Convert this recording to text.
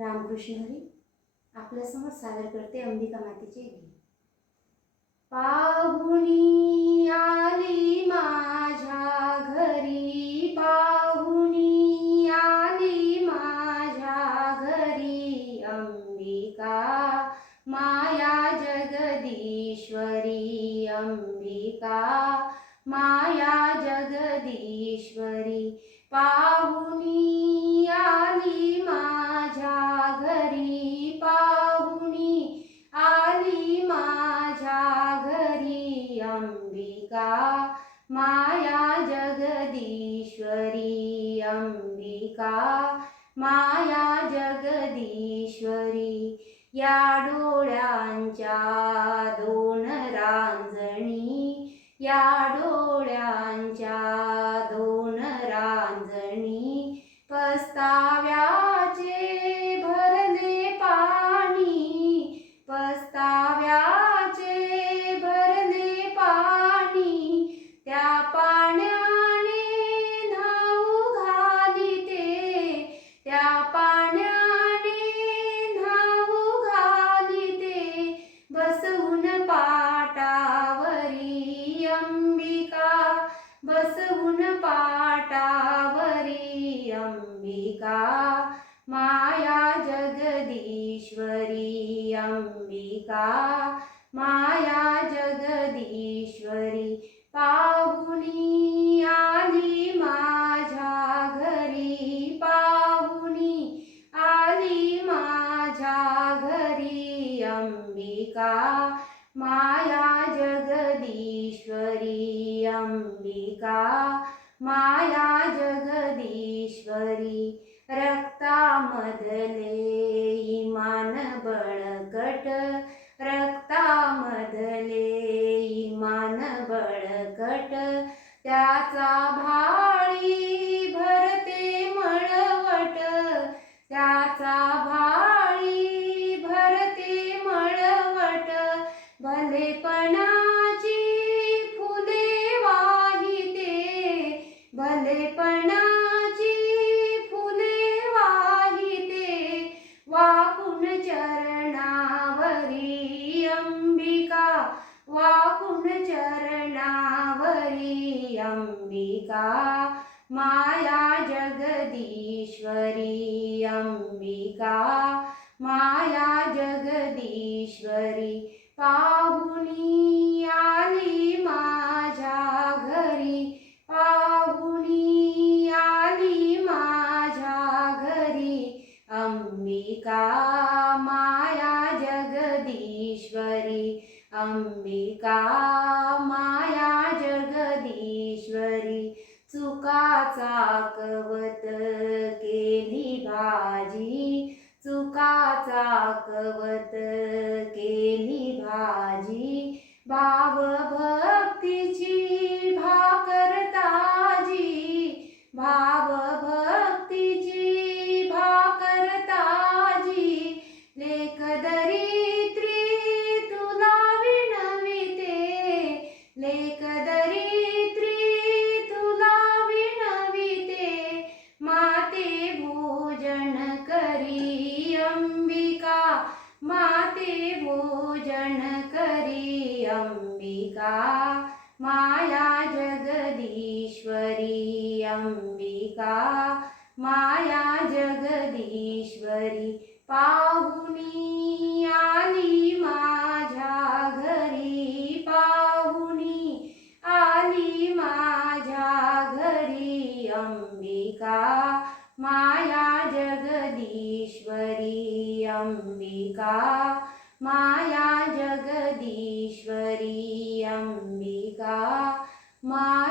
रामकृष्ण हरी आपल्यासमोर सादर करते अंबिका मातेचे गीत पाहुणी आली माझ्या घरी पाहुणी आली माझ्या घरी अंबिका माया जगदीश्वरी अंबिका माया जगदीश्वरी पा माया जगदीश्वरी अंबिका माया जगदीश्वरी या डोळ्यांच्या दोन रांजणी या डोळ्यांच्या अंबिका माया जगदीश्वरी पाहुणी आली माझ्या घरी. पाहुणी आली माझ्या घरी. अंबिका माया जगदीश्वरी अंबिका माया जगदीश्वरी रक्तामधले इमान बळकट. रक्तामधले इमान बळकट. त्याचा भा अंबिका वाकुण चरणावरी अंबिका माया जगदीश्वरी अंबिका माया जगदीश्वरी पाहुणी आली माझ्या घरी माया जगदीश्वरी चुकाचा कवत केली भाजी. चुकाचा कवत केली भाजी. भाव अंबिका माया जगदीश्वरी अंबिका माया जगदीश्वरी पाहुणी आली माझ्या घरी पाहुणी आली माझ्या घरी अंबिका माया जगदीश्वरी अंबिका माया जगदीश्वरी अंबिका माया